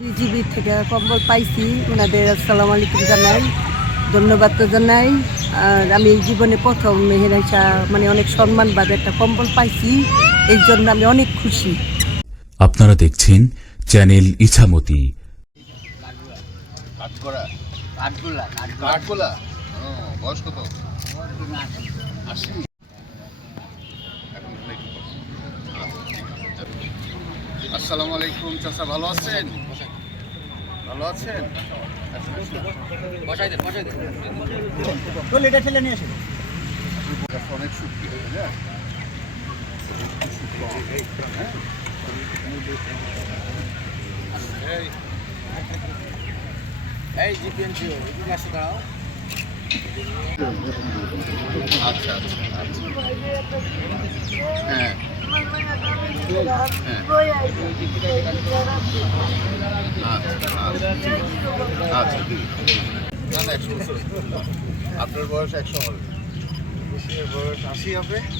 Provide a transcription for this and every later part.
BGB থেকে কম্বল পাইছি ওনাদের আসসালামু আলাইকুম জানাই ধন্যবাদ তো জানাই। আর আমি এই জীবনে প্রথম মেহেরাইসা মানে অনেক সম্মানবাদ একটা কম্বল পাইছি এই জন্য আমি অনেক খুশি। আপনারা দেখছেন চ্যানেল ইছামতি। কাঠগড়া। কাঠগোলা ও, বয়স কত? আশি এখন অনেক কম। আসসালামু আলাইকুম চাচা ভালো আছেন ভালো আছেন অনেক সুখী হ্যাঁ আচ্ছা আচ্ছা আচ্ছা হ্যাঁ আচ্ছা আচ্ছা আচ্ছা। ঠিক আপনার বয়স একশো হবে বয়স আশি হবে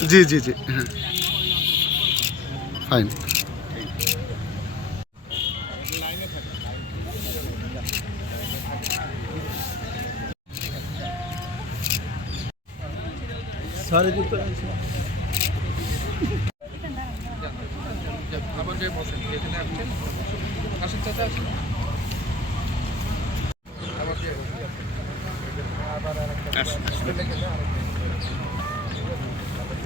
জি জি জি হ্যাঁ। ফাইন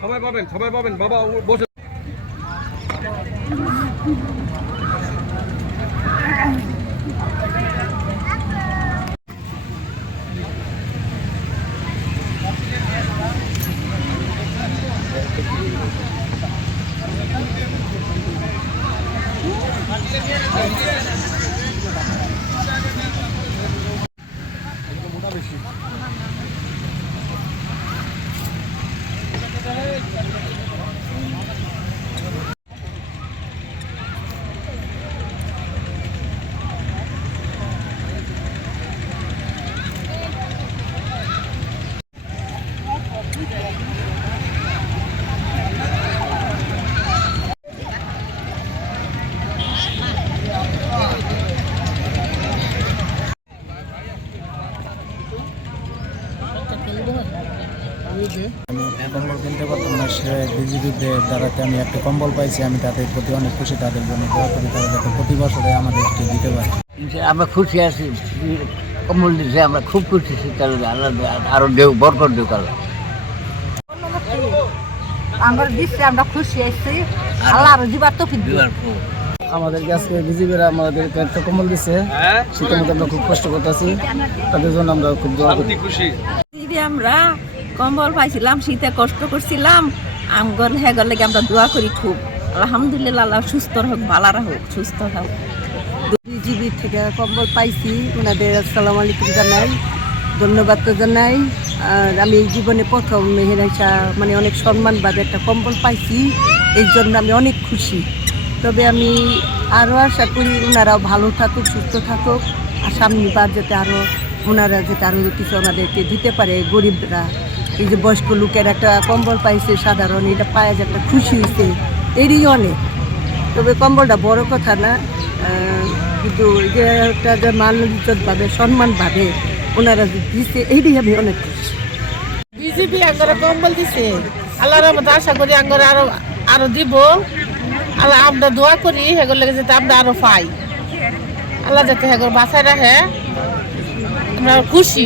সবাই পাবেন সবাই পাবেন বাবা ও বসে আমি কম্বল কিনতে পারতাম না সে বিজিবিদের দ্বারাতে আমি একটা কম্বল পাইছি, আমি তাদের প্রতি অনেক খুশি, তাদের জন্য দোয়া করি, তারা যাতে প্রতি বছরে আমাদেরকে দিতে পারে। আমরা খুশি আছি কম্বল দিছে আমরা খুব খুশি শীতকালে আল্লাহ আরও দেউ বরকর দেউ আল্লাহ আমরা দিচ্ছি আমরা খুশি আছি। আল্লাহ আরও দিবার তো আমাদেরকে আজকে বিজিবিরা আমাদেরকে একটা কম্বল দিচ্ছে শীতের মধ্যে আমরা খুব কষ্ট করতেছি। তাদের জন্য আমরা খুব দোয়া করি। খুশি। আমরা কম্বল পাইছিলাম শীতে কষ্ট করছিলাম। আমগর হেগর লেগে আমরা দোয়া করি খুব। আলহামদুলিল্লাহ আল্লাহ সুস্থ হোক ভালো হোক সুস্থ হোক। বিজিবি থেকে কম্বল পাইছি। ওনাদের আসসালামু আলাইকুম জানাই। ধন্যবাদ তো জানাই। আর আমি জীবনে প্রথম মেহেরাইসা মানে অনেক সম্মানবাদ একটা কম্বল পাইছি, এই জন্য আমি অনেক খুশি। তবে আমি আরও আশা করি ওনারাও ভালো থাকুক, সুস্থ থাকুক। আর সামনেবার যাতে আরও ওনারা যাতে আরও কিছু আমাদেরকে দিতে পারে, গরিবরা। এই যে বয়স্ক লোকের একটা কম্বল পাইছে, সাধারণ, এটা পায়ে যে একটা খুশি হয়েছে এরই অনেক। তবে কম্বলটা বড় কথা না কিন্তু যে একটা যে মান ইজ্জত ভাবে ওনারা দিছে এইটাই আমি অনেক খুশি। বিজেপি আঙ্গরে কম্বল দিছে। আল্লাহর রহমতে আশা করি আঙ্গরে আরও আরও দিব। আল্লাহ আমরা দোয়া করি, হেগর লেগে যেতে আমরা আরও পাই। আল্লাহ যাতে হেগর বাসায় রাখে। আমরা খুশি।